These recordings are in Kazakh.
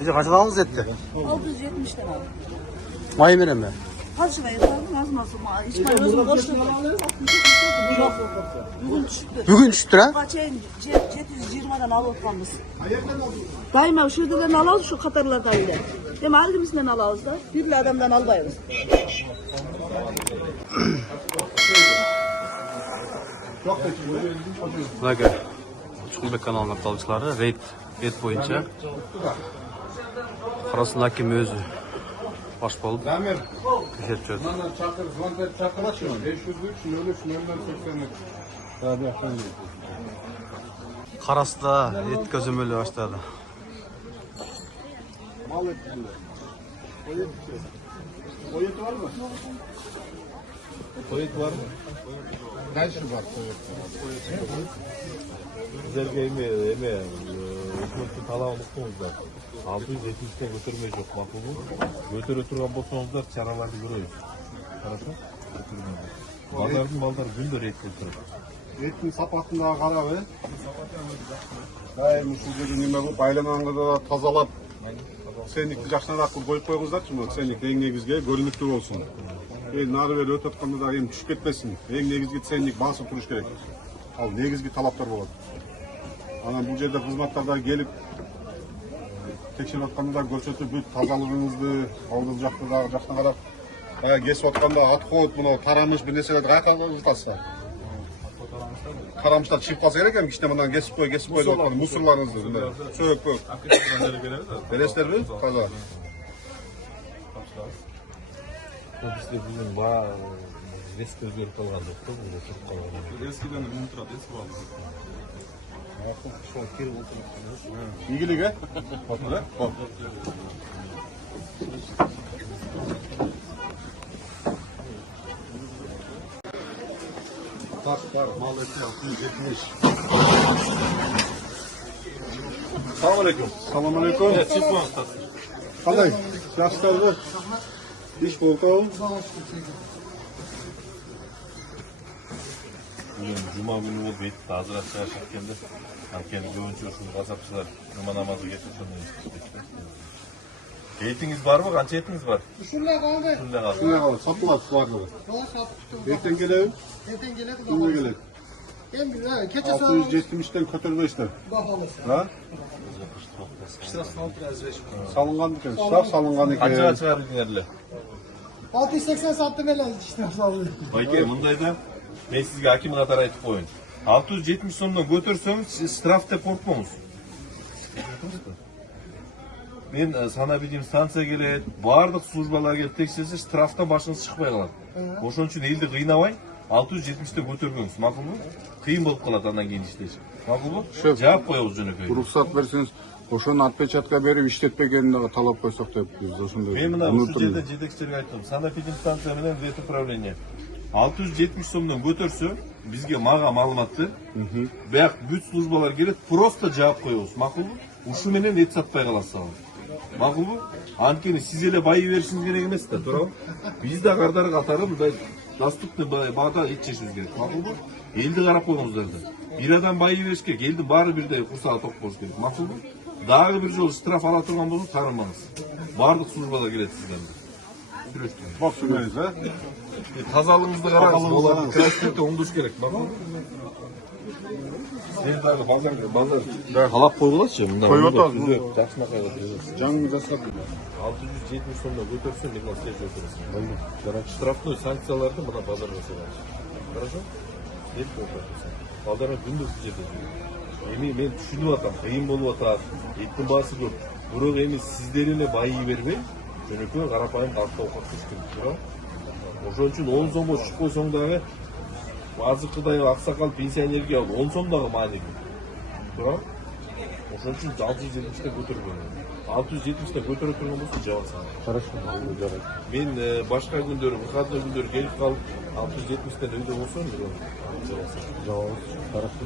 Bize kaç aldınız etti? 670'ten aldım. May mı mi? Kaç liraya aldım az nasıl? Hiç mayonezim boştu. Yok. Bugün düştü. Bugün düştü ha? Kaçayın 720'den alıp Daima şuradan alalım şu Katarlar dayılar. Hem aldığımızdan alalım da. Bir adamdan almayız. Bakın. Çukurbek kanalının kaptalışları reyt et boyunca arasındaki mözü baş bolup keşet çözdü. Karasıda et gözümülü başladı. Mal etinde. Boyut var mı? Boyut var mı? Kaç var boyut? Bizlerge emeğe, hükümetin talabını tuttuğumuzda 670'ten götürmeye yok makbul. Götürü turgan bolsoňuzlar çaralarını görüyoruz. Karasa, götürmeydi. Bazarın malları gündür et götürüp. Etin sapatında kara ve daim şu nime bu baylananlarda da tazalap senlikli jaksanarak koyup koyuңuzдарчы bu senlik eң негизги көрүнүктүү болсун. Нары бери өтүп атканда да эми түшүп кетпесин. Эң негизги senlik басып туруш керек. Ал негизги талаптар болот. Анан бул жерде кызматтарда келип текшерип атканда да көрсөтүп бүт тазалыгыңызды, алдын жакты дагы жактан карап баягы кесип атканда отход, мына тарамыш бир нерселерди каяка кыласыздар? Тарамыштар чыгып калса керек эми кичине мындан кесип кой деп аткан мусорларыңызды мындай чөйөккө бересиздерби? Таза. Bizde bugün eski özgürlük kalgan yok da burada turup kalgan. Eskiden ünlü turadi, eski vardı. İyilik he? Bakın he? Bak. Tak var, mal eti 670. Selamünaleyküm. Selamünaleyküm. Evet, çift var tasır. Kalay, yaşlardı. İş bolkağı. Bugün Cuma günü o beyt hazır açığa çıkkanda Hakkeni görünce şu kasapçılar Cuma namazı getirişinden işte. Beytiniz var mı? Kança etiniz var? Şurada kaldı. Şunda kaldı. Şuna kalır, sapılar suvarları. Yola sapıttım. Erten gelelim, Eten gele kadar. şimdi gelelim. En bir ha. Keçe sağlam. 670'ten kötürde işte. Bakalım. Ha? Salıngan diken, şaf salıngan diken. Kança çıkar dinlerle. 680 sattım hele işte sağlam. Bayke mındayda ben sizge hakim kadar aytıp koyun. 670 sonundan götürseniz siz strafta korkmamız. Men sana bildiğim stansiya geledi, bardıq службалар gelip tekşirse strafta başınız çıkmay kaladi. Oşon üçün eldi kıynabay 670'te götürgünüz, makul mu? Kıyın bolup kaladi andan keyin işleyiş. Makul mu? Şef. Cevap koyabız jönөкөй. Ruhsat verseniz, oşonu atpeçatka berip işletmegeninden talap koysak da biz oşonda. Men mına şu жерде жетекчилерге айттым. Санафидин станция менен вет управление 670 сомдон көтөрсө бизге мага маалыматты. Бияк бүт службалар келет, просто жаап коебуз. Макулбу? Ушу менен эт сатпай каласыз ал. Макулбу? Анткени сиз эле байы беришиңиз керек эмес да, туурабы? Биз да кардары катары мындай доступный баада эт жешибиз керек. Макулбу? Элди карап койгуңуздар да. Бир адам байы бериш керек, элдин баары бирдей курсагы ток болуш керек. Макулбу? Дагы бир жолу штраф ала турган болсо таарынмаңыз. Бардык службада келет сизден. Bak sürmeniz ha. Тазалыгыңызды караңыз. Буларды красиво оңдош керек, макул? Сен дагы базар талап койгулачы, мында. Коюп атабыз. Жакшына кайгырып. Canınıza sakın. 670 сомдон көтөрсөң, мен сиз өтөрсүң. Жарак штрафной санкцияларды мына базарга салабыз. Хорошо? Деп көтөрсөң. Базарга күндүз жерде. Эми мен түшүнүп атам, кыйын болуп атат. Эттин баасы көп. Бирок эми сиздер эле байы бербей, жөнөкөй карапайым калкта окутуш керек, туура? Ошон үчүн 10 сомго чыгып койсоң дагы азыркыдай аксакал пенсионерге 10 сом дагы маанилүү. Туура? Ошон үчүн 670 көтөргөн. 670 көтөрө турган болсо жабат сага. Хорошо. Мен башка күндөрү, выходной күндөрү келип калып 670 өйдө болсом, жабат. Хорошо.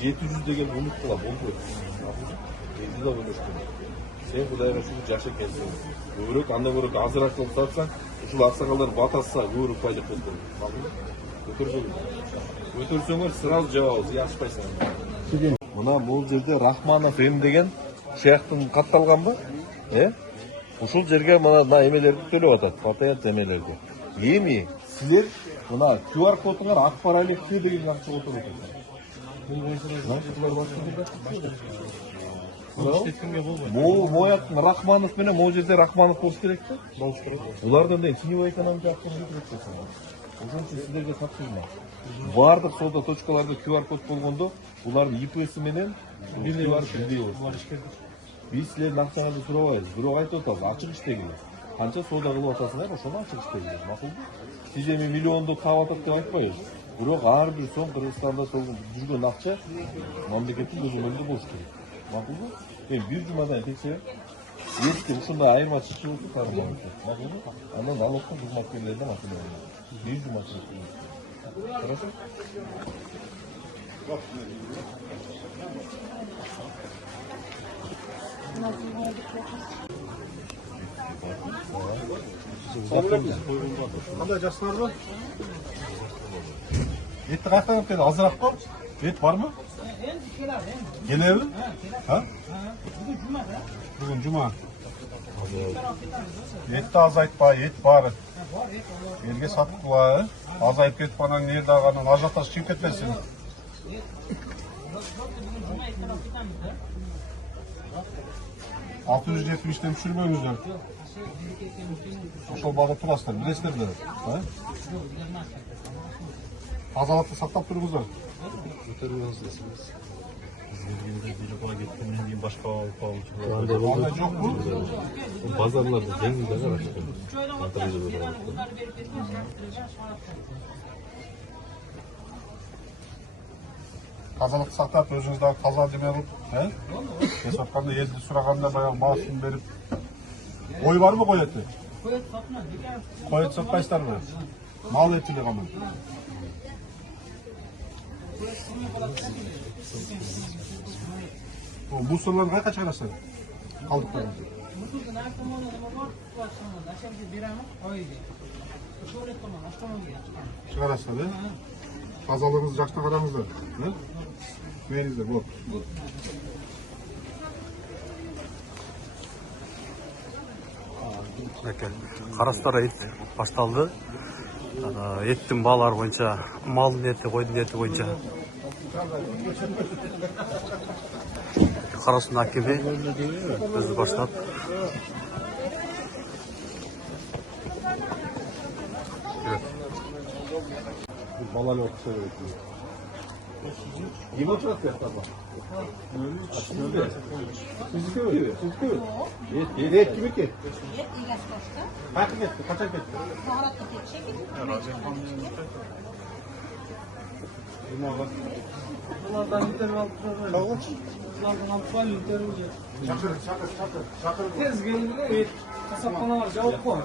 700 деген умут кылам, болбойт. Элди да ойлош керек. Sen Kuday'a şükür yaşa gelsin. Buyuruk, anne buyuruk azırak kılıp satsan, ушул аксакалдар батаса көбүрөөк пайда болду. Көтөрсөңөр сразу жабабыз, ячпайсың. Мына бул жерде Рахманов М деген шаяктын катталганбы? Ушул жерге мына эмелерди төлөп атат, патаят эмелерди. Эми силер мына QR кодуңар ак параллель деген акча отуруп атасыңар. Мояктын Рахманов менен могу жерде Рахманов болуш керек да? Болуш керек. Булардан да теневой экономика акча керек болсо. Ошон үчүн силерге тапшырма. Бардык соода точкаларда QR код болгондо булардын ИПси менен бирдей барып бирдей болот. Биз силердин акчаңарды сурабайбыз, бирок айтып атабыз, ачык иштегиле. Канча соода кылып атасыңар, ошону ачык иштегиле. Макулбу? Сиз эми миллионду таап атат деп айтпайбыз. Бирок ар бир сом Кыргызстанда жүргөн акча мамлекеттин көзөмөлүндө болуш керек. Макулбу? Эми бир жумадан текшерип, ешким ушундай айырма чыкчы болсо кармайбыз. Макулбу? Андан налогдун кызматкерлерден акча алабыз. Бир жума чыкты. Хорошо? Кандай жасыңарбы? Етті қаяқтан келді? Азырақ қой? Ет бар ма? Келеби? Бүгін жұма. Етті азайтпа, ет бар. Елге сатқыла, азайып кетіп қанан нерді ағанын ажаттас шығып кетпесін. $670'ten düşürmeyinizler. Ошол багы турасыздар, билесиздер да. Тазалыкты сактап туруңуздар. Андай жокпу? Базарларда жеңилдер карашты. Тазалыкты сактап өзүңүздөр таза деме кылып, эс атканда элди сураганда баягы баасын берип. Ой барбы кой эти? Кой эт сатпайсыздарбы? Мал эти эле камын. Мусорларды кайка чыгарасыздар? Калдыктарды. Чыгарасыздар, тазалыгыңызды жакшы караңыздар. Мейиңиздер, болот. Карастар эт башталды. Еттин баалары боюнча, малдын эти, койдун эти боюнча. Карастын акиби өзү баштап. Балалы отуша берет. Ким отурат бияқта? Ет кимики? Ет игас башка. Кайсы кетти? Качан кетти? Багаратка кетти. Bunlardan interview alıp duralım. Bunlardan alıp var interview. Çakır. Tez gelin de kasapxana var cevap koy.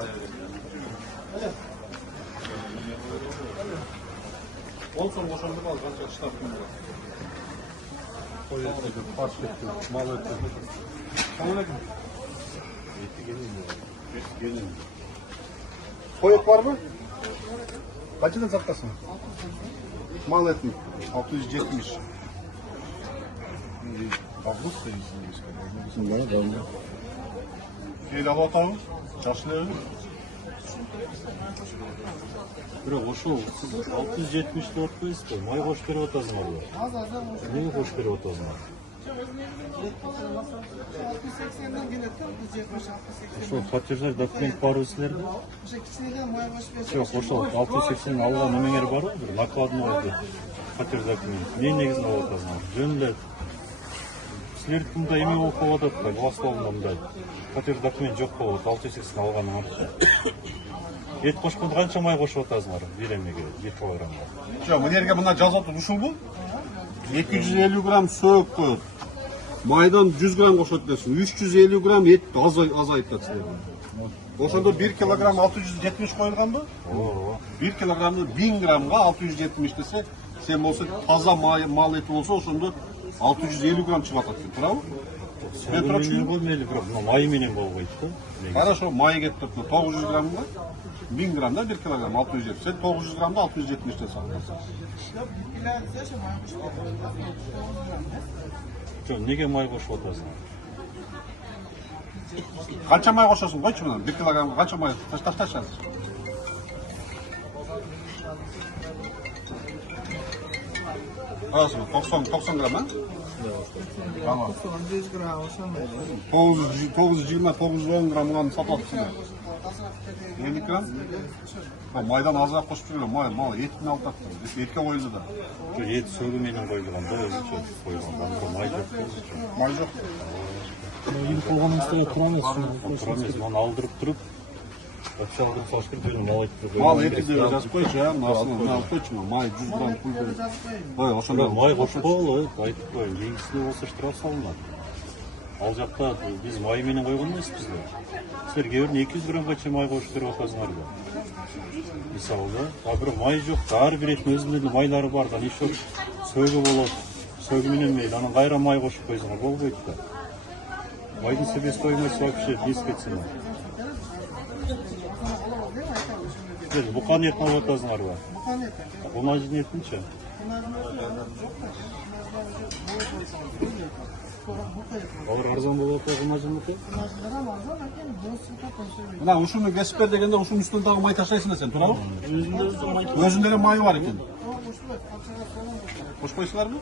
Olsun boşandık al, kanca штаб var. Koy eti, pas etti, mal etti. Selamünaleyküm. Gelin. Koy et var mı? Kaçıdan sattasın? Mal eti. 670. Avgust değilsiniz. Bunlara da öyle. Şeyle alalım. Çarşılı evi. Бирок ошол сиз 670 деп атпайсызбы? Май кош берип атасыңар. Эмнеге кош берип атасыңар? Ошол платеждар документ барбы силерде? Жок, ошол 680 алган эмеңер барбы? Бир накладной платеж документ. Эмне негизинде алып атасыңар? Жөн эле силердин мындай эме болуп калып атат да, классларында мындай платеж документ жок болуп атат, 680 алганыңарчы. Ет кошконду канча май кошуп атасыңар бир эмеге, 1 килограммга? Жок, мына жерге мына жазып ушулбу? 250 грамм сөөк коет. Майдан 100 грамм кошот десин. 350 грамм ет азайып атат. Ошондо 1 килограмм 670 коюлганбы? Ооба. 1 килограммды 1000 граммга 670 десе, сен болсо таза мал эти болсо ошондо 650 грамм чыгып атат, туурабы? Ben Sögü тұрақшы менен бөлмелі, бірақ мына май менен болбойт да. Хорошо, май кетіп тұрды. 900 граммға 1000 граммда 1 килограмм 670. Сен 900 граммда 670'те сатасың. Жоқ, неге май қосып отырсың? Қанша май қосасың? Қойшы мына 1 килограммға қанша май таштасың? Қойасың 90 грамм, а? Tamam. 100 gram olsa mı? 920, 910 граммға сатасың. 50 грамм? Майдан азырақ қосып жүрген, мал етін алып тапты. Етке қойылды да. Жоқ, ет сөгі менен қойылған да өзінше қойылған. Май жоқ өзінше. Май жоқ. Ел қойғаныңызда тұра емес. Тұра емес, оны алдырып тұрып, Вообще алдырып салышкыр, мал айтып Мал еті де жазып қойшы, мына алып қойшы, май 100 грамм пұл береді. Май қосып қойылы, айтып қойын, егісіне болса штраф салынады. Ал жақта біз май менен қойған емеспіз де. Сіздер кейбірін 200 граммға май қосып беріп отырсыңдар да. Мысалы да, бір май жоқ, әр беретін өзінің майлары бар да, еще сөгі болады. Сөгі менен мейлі, анан қайра май қосып қойсыңдар, болбойды да. Майдың себестоимость вообще низкоцена. Бұқан етін алып отырсыңдар ба? Бұнажын етінші? Олар арзан болып отыр бұнажын еті? Мына ұшыны кесіп бер дегенде ұшын үстіне тағы май тастайсың да сен, тұра ғой? Өзінде май бар екен. Қошпайсыңдар ма?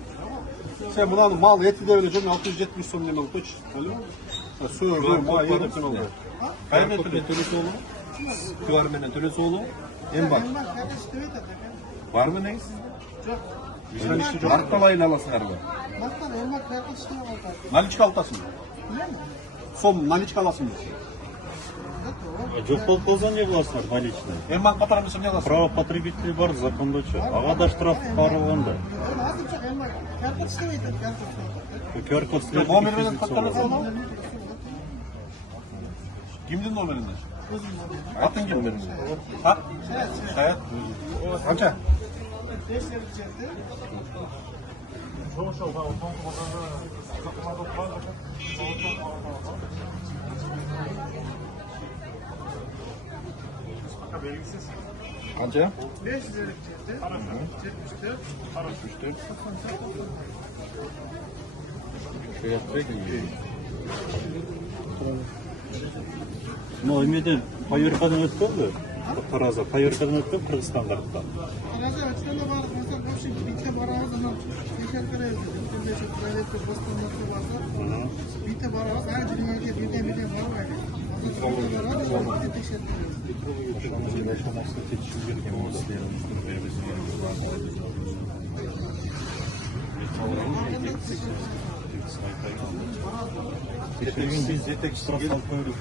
Сен мынаны мал еті де өлі жүрін 670 сом немел қойшы. Сөгі, май, еді кен олды. Қаймен төлесі олу? Куарменен төлесі олу? Ем бар? Бар ма негіз? Артталайын аласыңар ба? Наличка алтасың. Сом наличка аласың. Жоқ болып болса не қыласыңдар наличный? Еман қатарамысын не аласың? Право потребитель бар законда че. Аға да штраф қарылғанда. QR-код сілер. Номермен қатарамысын ма? Кімдің номерінде? Атын кім? Ha? Шаят. Қанша? Қанша? 574. Но емеден поверкадан өтті бі? Тараза, поверкадан өтті Қырғызстан қарықта. Tarazı açtığında var. Mesela hepsi bitti baramaz ama teker kere internetin private bostanlıkta varsa bitti baramaz. Her dünyada bitti var var. Yaşamasını tetişim gereken orada biz yetekçisi salып koyduk.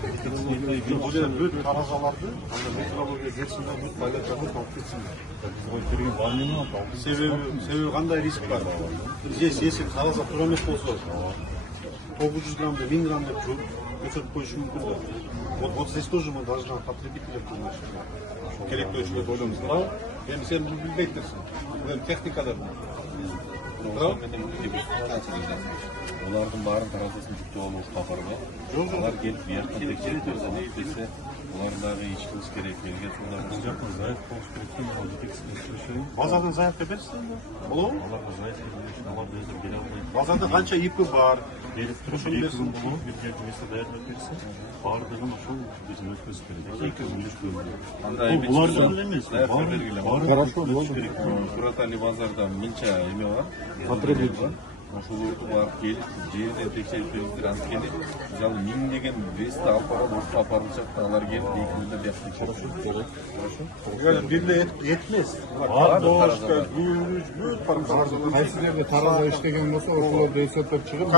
Бұл жерде бүт таразаларды, метрология зертсінде бүт байларжаны тауып кетсіңдер. Себебі қандай риск бар? Здесь, если тараза тура емес болса, 900 грамм, 1000 грамм деп өсіріп қойышы мүмкін да. Вот здесь тоже мы должны потребителер думать. Керекті өлшеуді ойлаймыз. Енді сен білбейттірсің. Бұл техникадар. Олардың барын таразасын жүкті алу қапарга. Олар келіп бияқтан тексеріп көрсе не етесе, олардағы ешкіліс керек келген сонда біз жақын зайып қоғыш керектен ол жетексізден сүршейін. Базардан заявка берсің? Болу? Оларға зайып келген оларды өзір келе алмайды. Базарда қанша ипі бар? Беріп тұрып 2 күн болу, бір жемесі даярлап берсе, бардығын ошол біздің өткізіп керек. 2 күн жүріп көрді. Бұларды білеміз. Хорошо, Куратали базарда мынча еме бар. Потребитель. Ошол өртү барып келип, жерден текшерип бериптир. Анткени келип, мисалы 1000 деген весті алып барып, орта апарылчак да алар келип, 2 күндө бияктан чыгышат. Хорошо. Бирде етмес. Картошка, гүрүч, бүт бар. Qaysi yerda taroza ishlagan bo'lsa, o'shalarda eslatib chiqib,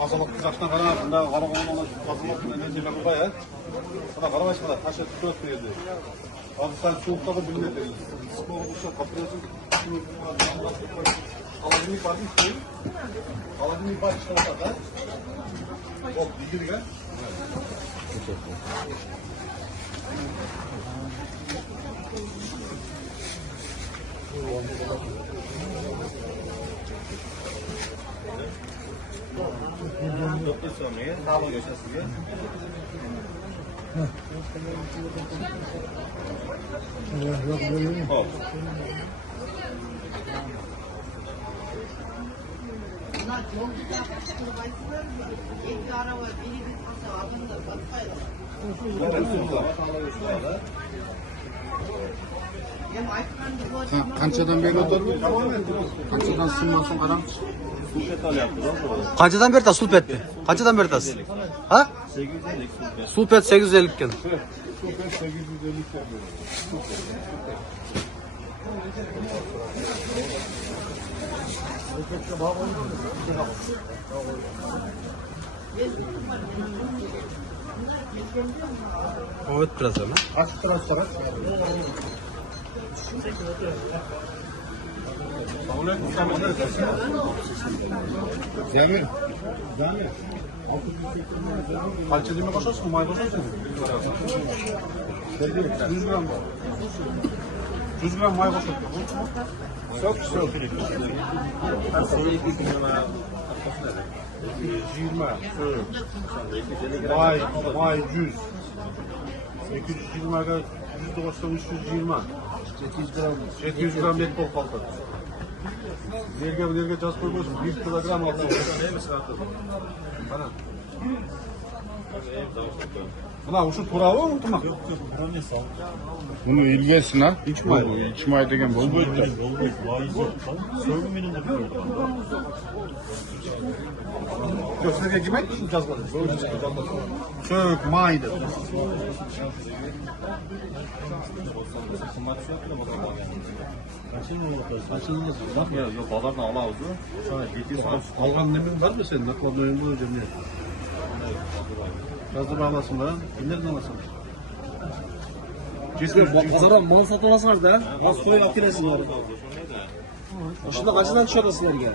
Тазалықты жақтан қараңыз, мындағы қарағаннан тазалықтың нәтижелері бар, ә? Мына қарабайсың да ташы түп берді. Қазақстан суықта да білмеді. Спорт болса, патриотизм, холодильник бар дейсіз, холодильник бар іште да? Ол билдірік, ә? Qanchadan beri o'tadi? Qanchadan sinmasin qaram? Qanchadan beri sulpetni? Qanchadan beri tasiz? Ha? 850. Sulpet 850 ekan. Evet biraz ama. Açık transparan. Zemir. Kalça deme koşarsın, may koşarsın. 100 gram var. 100 gram may koşarsın. Çok. 120. May 100. 820 aga 190 320. 700 gram et bol kaldı. Nerge жазып koymuyorsun. 1 kilogram altı. Bana. Buna uşu turabı mı tutmak? Bunu ilgesin ha. İçmay degen bolboydu. Köfteге yemek жазбады. Çök, maydı. Баларны алабыз. Algan nemin var mı senin? Nakladın önünde hocam ne? Жаздырып аласың ба? Kimlerden alasın? Базардан мал сатып аласыңар да, аз қой алып келесіңер. Ошондо качадан түшөт силерге?